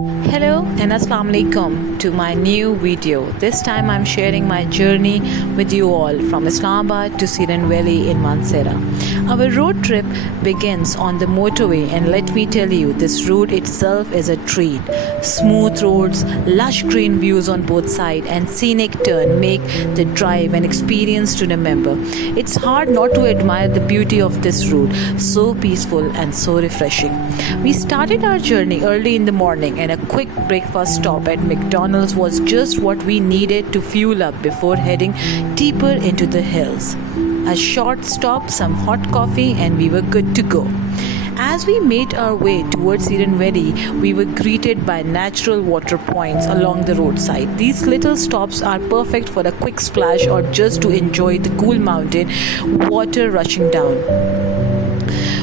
Hello and Assalamu alaikum to my new video. This time I'm sharing my journey with you all from Islamabad to Siran Valley in Mansehra. Our road trip begins on the motorway, and let me tell you, this route itself is a treat. Smooth roads, lush green views on both sides, and scenic turn make the drive an experience to remember. It's hard not to admire the beauty of this route, so peaceful and so refreshing. We started our journey early in the morning, and a quick breakfast stop at McDonald's was just what we needed to fuel up before heading deeper into the hills. A short stop, some hot coffee, and we were good to go. As we made our way towards Siran Valley, we were greeted by natural water points along the roadside. These little stops are perfect for a quick splash or just to enjoy the cool mountain water rushing down.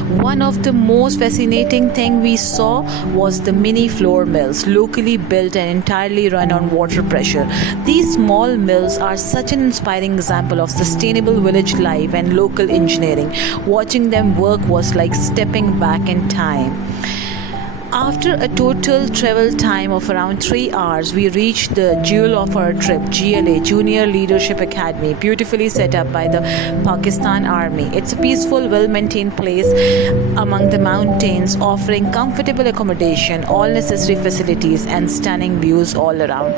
One of the most fascinating things we saw was the mini flour mills, locally built and entirely run on water pressure. These small mills are such an inspiring example of sustainable village life and local engineering. Watching them work was like stepping back in time. After a total travel time of around 3 hours, we reached the jewel of our trip, JLA, Junior Leadership Academy, beautifully set up by the Pakistan Army. It's a peaceful, well-maintained place among the mountains, offering comfortable accommodation, all necessary facilities, and stunning views all around.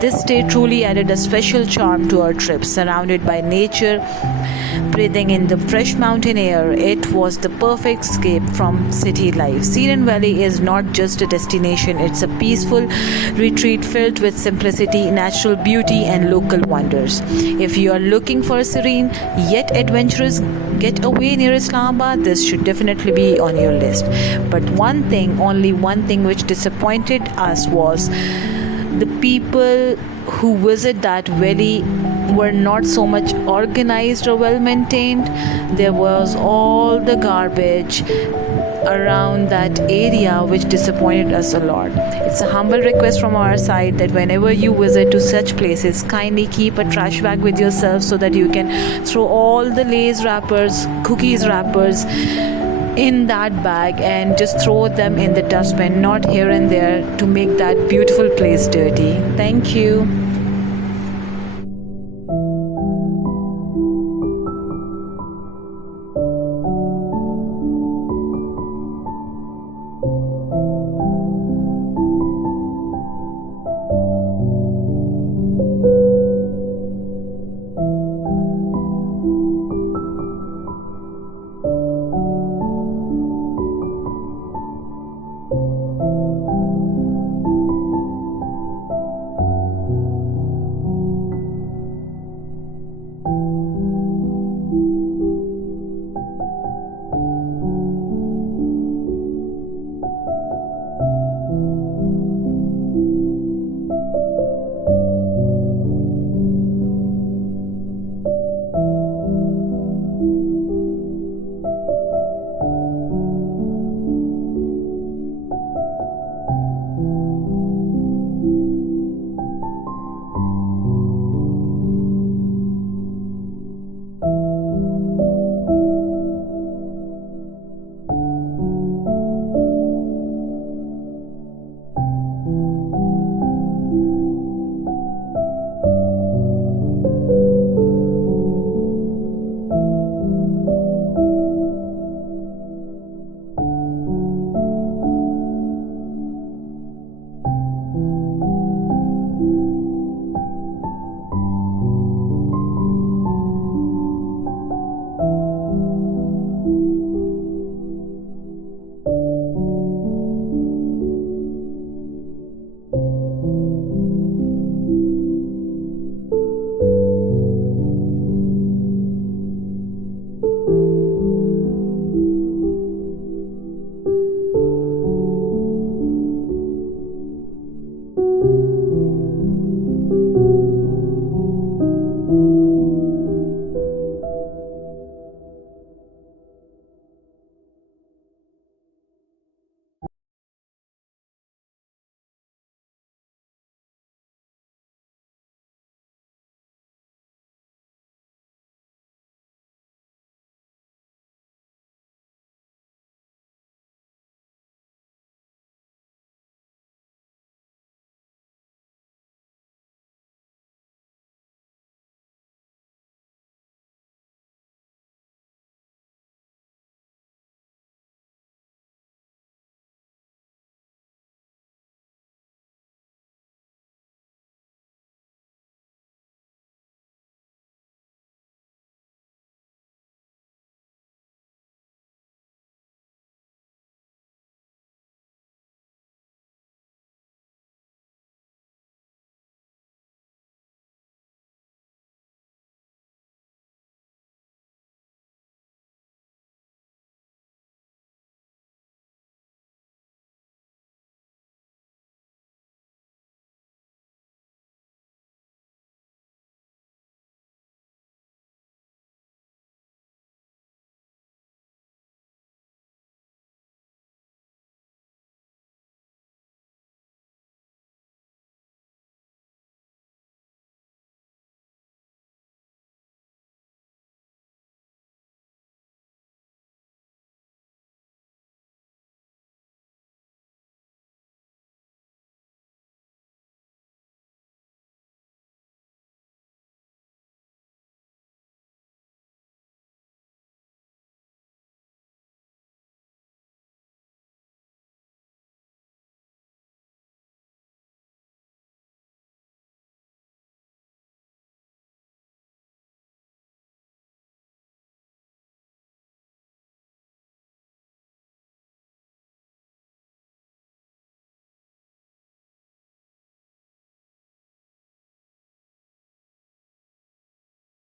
This stay truly added a special charm to our trip. Surrounded by nature, breathing in the fresh mountain air, it was the perfect escape from city life. Siran Valley is not just a destination, it's a peaceful retreat filled with simplicity, natural beauty, and local wonders. If you are looking for a serene yet adventurous getaway near Islamabad, this should definitely be on your list. But only one thing which disappointed us was the people who visit that valley were not so much organized or well maintained. There was all the garbage around that area, which disappointed us a lot. It's a humble request from our side that whenever you visit to such places, kindly keep a trash bag with yourself so that you can throw all the Lay's wrappers, cookies wrappers in that bag and just throw them in the dustbin, not here and there, to make that beautiful place dirty. Thank you.